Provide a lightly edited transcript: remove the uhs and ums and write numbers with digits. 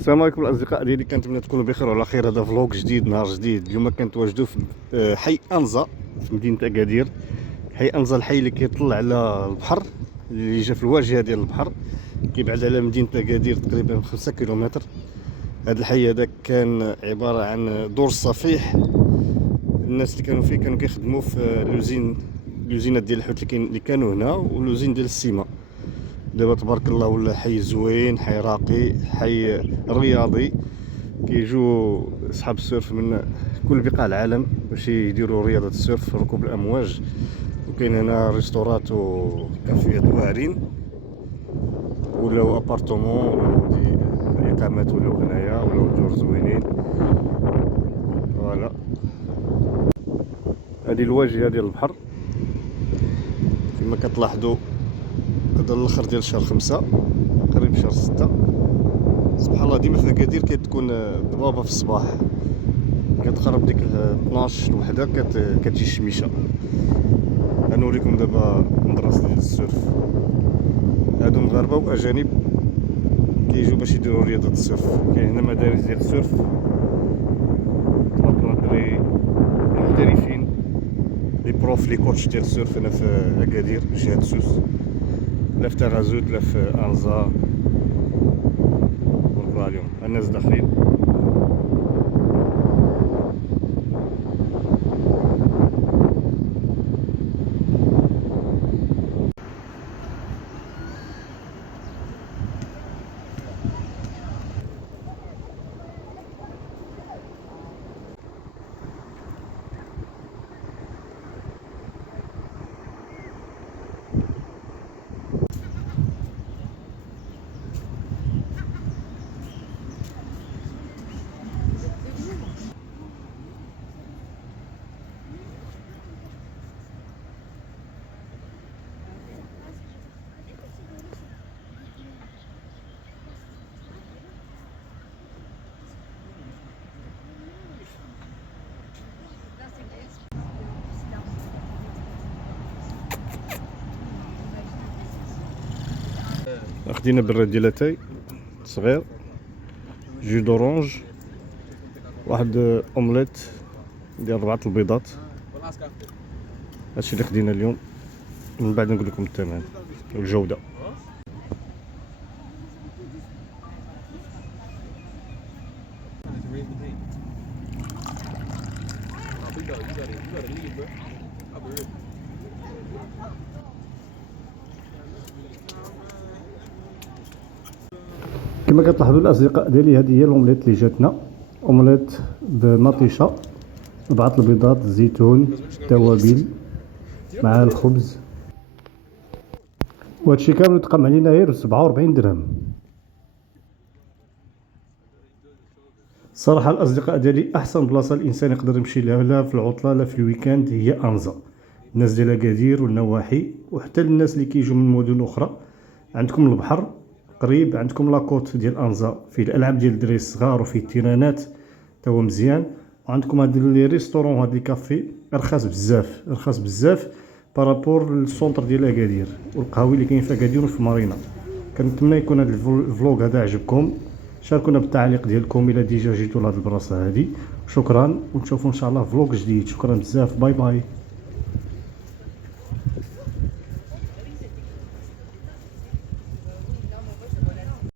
السلام عليكم الاصدقاء ديالي، كنتمنى تكونوا بخير وعلى خير. هذا فلوق جديد، نهار جديد. اليوم كنتواجدوا في حي انزا في مدينه اكادير. حي انزا الحي اللي كيطل على البحر، اللي جا في الواجهه ديال البحر، كيبعد على مدينه اكادير تقريبا 5 كيلومتر. هذا الحي هذا كان عباره عن دور الصفيح. الناس اللي كانوا فيه كانوا كيخدموا في لوزينات ديال الحوت اللي كانوا هنا، ولوزين ديال السيما. دابا تبارك الله ولا حي زوين، حي راقي، حي رياضي. كيجوا اصحاب السيرف من كل بقاع العالم باش يديروا رياضه السيرف، ركوب الامواج. وكاين هنا ريستورات وكافيات واعرين، ولاو ابارتومون، ولاو دي اقامات، ولاو هنايا، ولاو دور زوينين. فوالا هذه الواجهه ديال البحر كما كتلاحظوا. هذا الاخر ديال شهر 5 قريب شهر 6. سبحان الله، ديما في اكادير كتكون ضبابه في الصباح، كتقرب ديك 12 الوحده كتجي الشميشه. غنوريكم دابا مدرسه ديال السيرف. هادو مغاربه واجانب كيجيو باش يديروا رياضه السيرف. كاين هنا مدارس ديال السيرف، تبارك الله الدراري محترفين، لي بروف لي كوتش ديال السيرف هنا في اكادير، جهه سوس، لا في تغازوت لا في انزا. اليوم الناس داخلين. خدينا براد ديال اتاي صغير، جو دورانج، واحد اومليت ديال 4 البيضات. هادشي اللي خدينا اليوم. من بعد نقول لكم الثمن والجوده. كما كتلاحظوا الاصدقاء ديالي، هذه هي الاومليت اللي جاتنا. اومليت بمطيشه، 4 البيضات، الزيتون، التوابل مع الخبز. وهادشي كامل تقام علينا غير 47 درهم. الصراحه الاصدقاء ديالي، احسن بلاصه الانسان يقدر يمشي لها، لا في العطله لا في الويكاند، هي انزا. الناس ديال اكادير والنواحي، وحتى الناس اللي كيجوا من مدن اخرى. عندكم البحر قريب، عندكم لاكوت ديال انزا فيه الالعاب ديال الدراري الصغار، وفيه التيرانات تا هو مزيان. وعندكم هاد لي ريستورون وهاد لي كافي رخاص بزاف، رخاص بزاف بارابور للسونتر ديال اكادير والقهاوي اللي كاين في اكادير وفي مارينا. كنتمنى يكون هذا الفلوق هذا عجبكم. شاركونا بالتعليق ديالكم الى ديجا جيتوا لهاد البلاصه هادي. شكرا، ونشوفوا ان شاء الله فلوق جديد. شكرا بزاف، باي باي.